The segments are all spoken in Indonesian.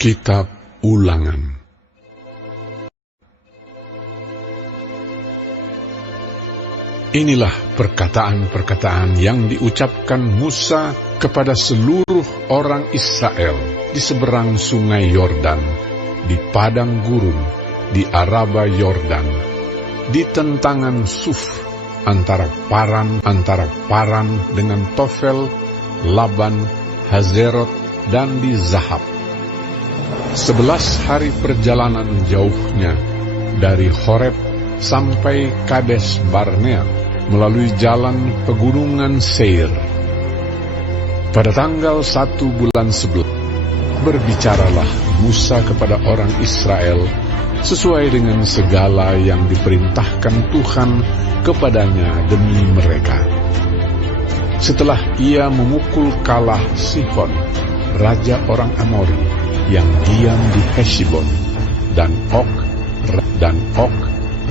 Kitab Ulangan. Inilah perkataan-perkataan yang diucapkan Musa kepada seluruh orang Israel di seberang sungai Yordan, di padang gurun, di Araba Yordan, di tentangan Suf, antara Paran dengan Tofel, Laban, Hazerot, dan di Zahab. 11 hari perjalanan jauhnya dari Horeb sampai Kades Barnea melalui jalan pegunungan Seir. Pada tanggal 1 bulan 11, berbicaralah Musa kepada orang Israel sesuai dengan segala yang diperintahkan Tuhan kepadanya demi mereka. Setelah ia memukul kalah Sihon, raja orang Amori, yang diam di Heshbon, dan Og,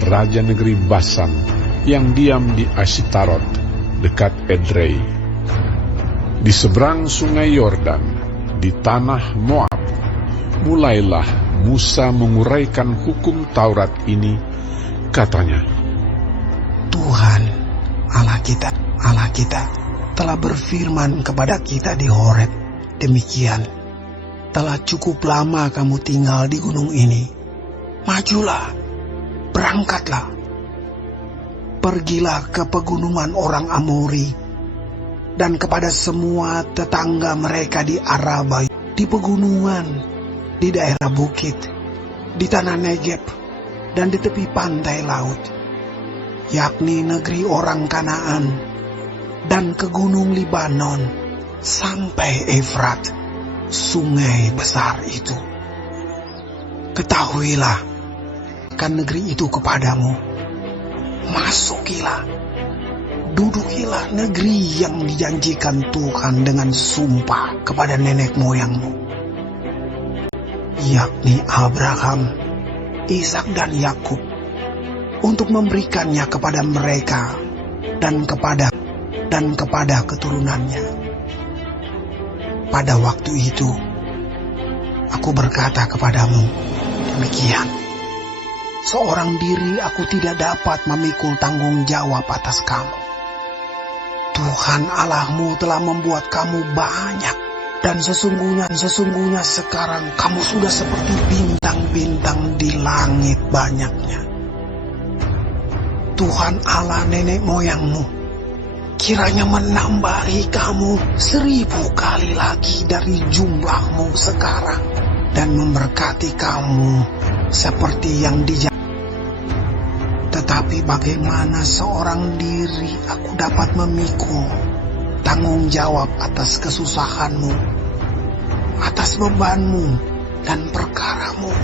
raja negeri Basan, yang diam di Ashtarot, dekat Edrei. Di seberang sungai Yordan, di tanah Moab, mulailah Musa menguraikan hukum Taurat ini, katanya, Tuhan, Allah kita, telah berfirman kepada kita di Horeb, demikian, telah cukup lama kamu tinggal di gunung ini. Majulah, berangkatlah, pergilah ke pegunungan orang Amori, dan kepada semua tetangga mereka di Araba, di pegunungan, di daerah bukit, di tanah Negeb, dan di tepi pantai laut, yakni negeri orang Kanaan, dan ke gunung Libanon, sampai Efrat, sungai besar itu. Ketahuilah kan negeri itu kepadamu. Masukilah, dudukilah negeri yang dijanjikan Tuhan dengan sumpah kepada nenek moyangmu, yakni Abraham, Ishak dan Yakub, untuk memberikannya kepada mereka dan kepada keturunannya. Pada waktu itu, aku berkata kepadamu, demikian, seorang diri aku tidak dapat memikul tanggung jawab atas kamu. Tuhan Allahmu telah membuat kamu banyak, dan sesungguhnya sekarang kamu sudah seperti bintang-bintang di langit banyaknya. Tuhan Allah nenek moyangmu kiranya menambahi kamu 1000 kali lagi dari jumlahmu sekarang, dan memberkati kamu seperti yang dijanjikan. Tetapi bagaimana seorang diri aku dapat memikul tanggung jawab atas kesusahanmu, atas bebanmu dan perkaramu?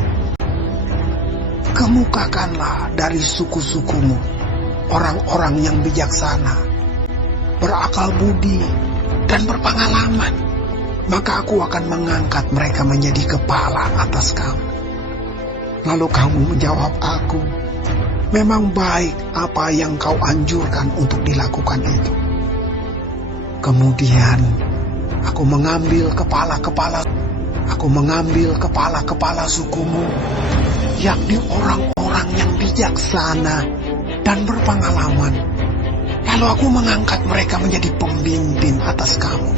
Kemukakanlah dari suku-sukumu orang-orang yang bijaksana, berakal budi, dan berpengalaman, maka aku akan mengangkat mereka menjadi kepala atas kamu. Lalu kamu menjawab aku, memang baik apa yang kau anjurkan untuk dilakukan itu. Kemudian aku mengambil kepala-kepala sukumu, yakni orang-orang yang bijaksana dan berpengalaman. Lalu aku mengangkat mereka menjadi pemimpin atas kamu,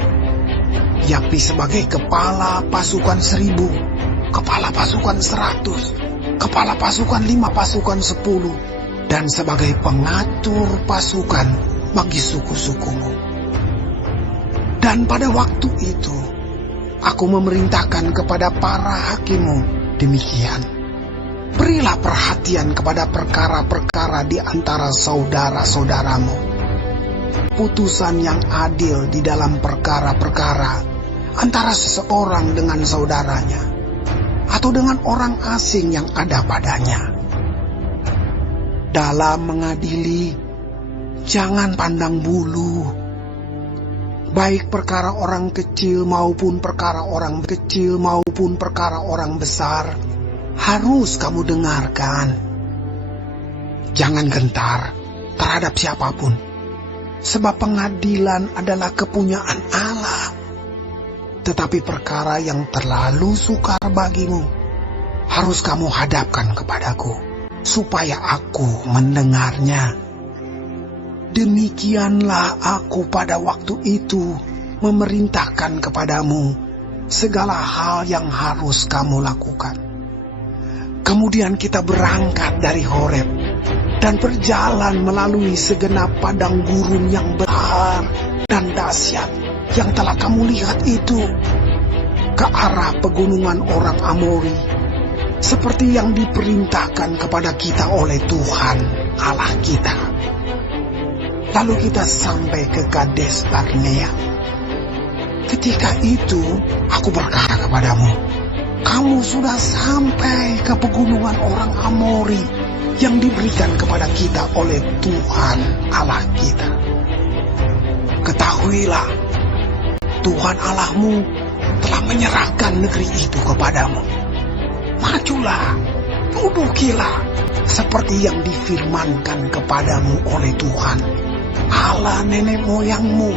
yakni sebagai kepala pasukan 1000, kepala pasukan 100, kepala pasukan 5, pasukan 10, dan sebagai pengatur pasukan bagi suku-sukumu. Dan pada waktu itu, aku memerintahkan kepada para hakimmu demikian, berilah perhatian kepada perkara-perkara di antara saudara-saudaramu, putusan yang adil di dalam perkara-perkara antara seseorang dengan saudaranya, atau dengan orang asing yang ada padanya. Dalam mengadili, jangan pandang bulu, baik perkara orang kecil maupun perkara orang besar, harus kamu dengarkan. Jangan gentar terhadap siapapun, sebab pengadilan adalah kepunyaan Allah. Tetapi perkara yang terlalu sukar bagimu harus kamu hadapkan kepadaku, supaya aku mendengarnya. Demikianlah aku pada waktu itu memerintahkan kepadamu segala hal yang harus kamu lakukan. Kemudian kita berangkat dari Horeb dan berjalan melalui segenap padang gurun yang besar dan dahsyat yang telah kamu lihat itu, ke arah pegunungan orang Amori, seperti yang diperintahkan kepada kita oleh Tuhan Allah kita. Lalu kita sampai ke Kades Barnea. Ketika itu aku berkata kepadamu, kamu sudah sampai ke pegunungan orang Amori yang diberikan kepada kita oleh Tuhan Allah kita. Ketahuilah, Tuhan Allahmu telah menyerahkan negeri itu kepadamu. Majulah, dudukilah, seperti yang difirmankan kepadamu oleh Tuhan Allah nenek moyangmu.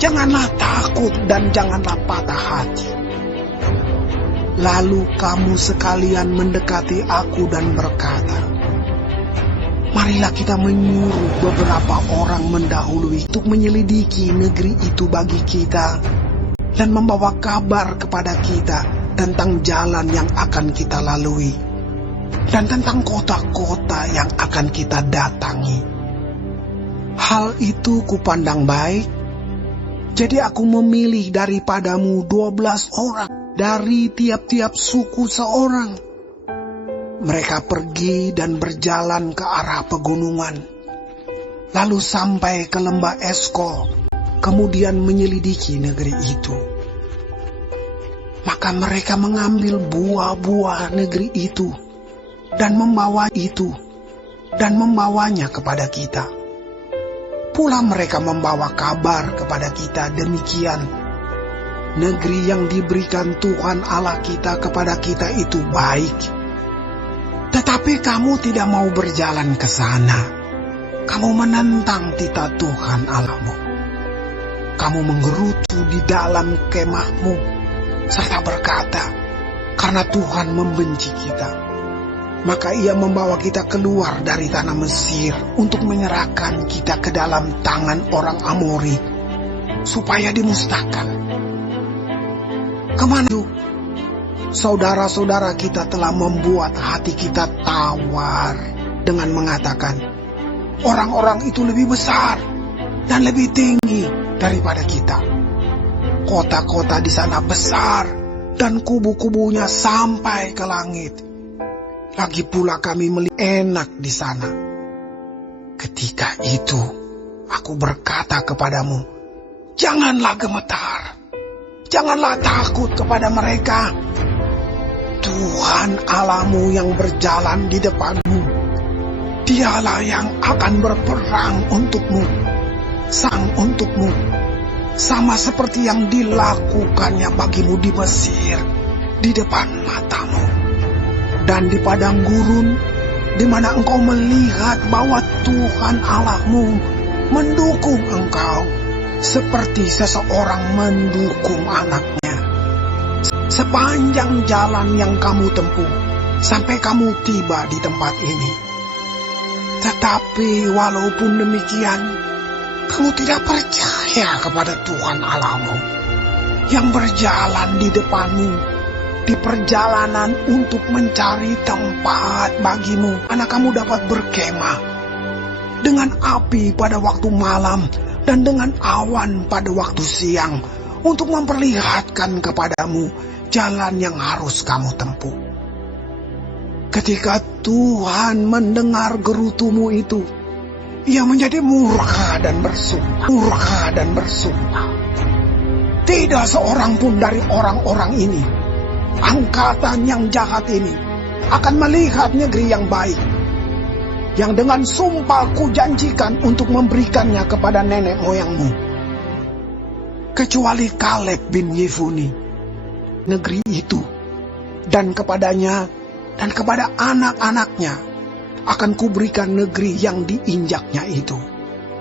Janganlah takut dan janganlah patah hati. Lalu kamu sekalian mendekati aku dan berkata, marilah kita menyuruh beberapa orang mendahului untuk menyelidiki negeri itu bagi kita dan membawa kabar kepada kita tentang jalan yang akan kita lalui dan tentang kota-kota yang akan kita datangi. Hal itu kupandang baik, jadi aku memilih daripadamu 12 orang dari tiap-tiap suku seorang. Mereka pergi dan berjalan ke arah pegunungan, lalu sampai ke lembah Eskol, kemudian menyelidiki negeri itu. Maka mereka mengambil buah-buah negeri itu dan membawanya kepada kita. Pula mereka membawa kabar kepada kita demikian, negeri yang diberikan Tuhan Allah kita kepada kita itu baik. Tetapi kamu tidak mau berjalan ke sana. Kamu menentang titah Tuhan Allahmu. Kamu menggerutu di dalam kemahmu, serta berkata, karena Tuhan membenci kita, maka ia membawa kita keluar dari tanah Mesir untuk menyerahkan kita ke dalam tangan orang Amori, supaya dimusnahkan. Kemana itu? Saudara-saudara kita telah membuat hati kita tawar dengan mengatakan, orang-orang itu lebih besar dan lebih tinggi daripada kita. Kota-kota di sana besar dan kubu-kubunya sampai ke langit. Lagi pula kami melihat enak di sana. Ketika itu aku berkata kepadamu, janganlah gemetar, janganlah takut kepada mereka. Tuhan Allahmu yang berjalan di depanmu, dialah yang akan berperang untukmu, sama seperti yang dilakukannya bagimu di Mesir, di depan matamu. Dan di padang gurun, di mana engkau melihat bahwa Tuhan Allahmu mendukung engkau, seperti seseorang mendukung anaknya. Sepanjang jalan yang kamu tempuh, sampai kamu tiba di tempat ini. Tetapi walaupun demikian, kamu tidak percaya kepada Tuhan Allahmu, yang berjalan di depanmu, di perjalanan untuk mencari tempat bagimu, anak kamu dapat berkemah, dengan api pada waktu malam, dan dengan awan pada waktu siang, untuk memperlihatkan kepadamu jalan yang harus kamu tempuh. Ketika Tuhan mendengar gerutumu itu, ia menjadi murka dan bersumpah. Tidak seorang pun dari orang-orang ini, angkatan yang jahat ini, akan melihat negeri yang baik, yang dengan sumpah kujanjikan untuk memberikannya kepada nenek moyangmu, kecuali Kaleb bin Yefune. Negeri itu, dan kepadanya dan kepada anak-anaknya akan kuberikan negeri yang diinjaknya itu,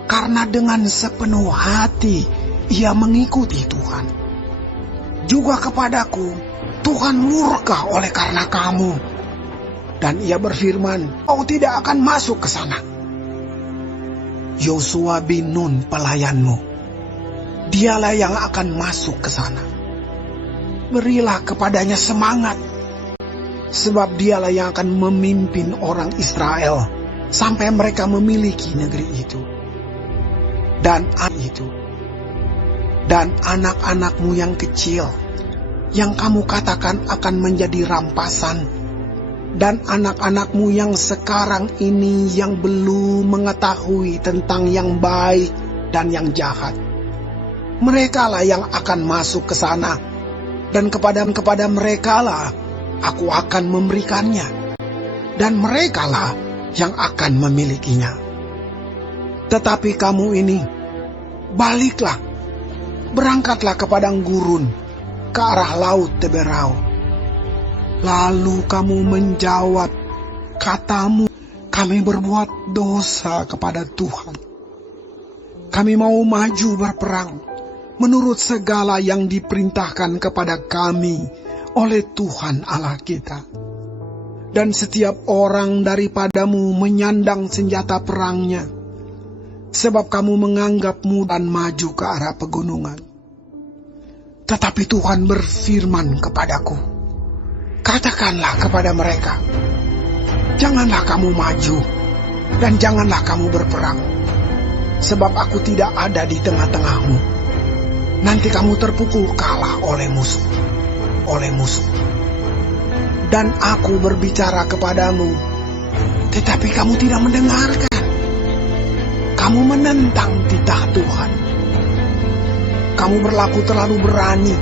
karena dengan sepenuh hati ia mengikuti Tuhan. juga kepadaku Tuhan murka oleh karena kamu. Dan ia berfirman, kau tidak akan masuk ke sana. Yosua bin Nun pelayanmu, dialah yang akan masuk ke sana. Berilah kepadanya semangat, sebab dialah yang akan memimpin orang Israel sampai mereka memiliki negeri itu. Dan anak-anakmu yang kecil, yang kamu katakan akan menjadi rampasan, dan anak-anakmu yang sekarang ini yang belum mengetahui tentang yang baik dan yang jahat, merekalah yang akan masuk ke sana, dan kepada merekalah aku akan memberikannya, dan merekalah yang akan memilikinya. Tetapi kamu ini, baliklah, berangkatlah ke padang gurun, ke arah laut Teberau. Lalu kamu menjawab, katamu, kami berbuat dosa kepada Tuhan. Kami mau maju berperang menurut segala yang diperintahkan kepada kami oleh Tuhan Allah kita. Dan setiap orang daripadamu menyandang senjata perangnya, sebab kamu menganggapmu dan maju ke arah pegunungan. Tetapi Tuhan berfirman kepadaku, katakanlah kepada mereka, janganlah kamu maju, dan janganlah kamu berperang, sebab aku tidak ada di tengah-tengahmu. Nanti kamu terpukul kalah oleh musuh. Dan aku berbicara kepadamu, tetapi kamu tidak mendengarkan. Kamu menentang titah Tuhan. Kamu berlaku terlalu berani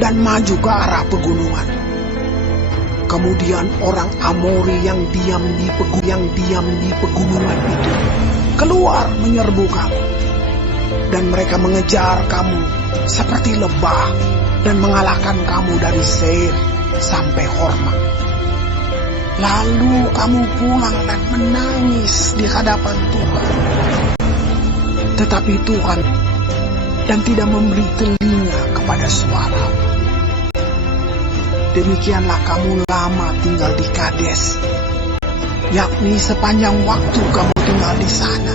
dan maju ke arah pegunungan. Kemudian orang Amori yang diam di pegunungan itu keluar menyerbu kamu, dan mereka mengejar kamu seperti lebah dan mengalahkan kamu dari Seir sampai Horma. Lalu kamu pulang dan menangis di hadapan Tuhan. Tetapi Tuhan dan tidak memberi telinga kepada suara. Demikianlah kamu lama tinggal di Kades, yakni sepanjang waktu kamu tinggal di sana.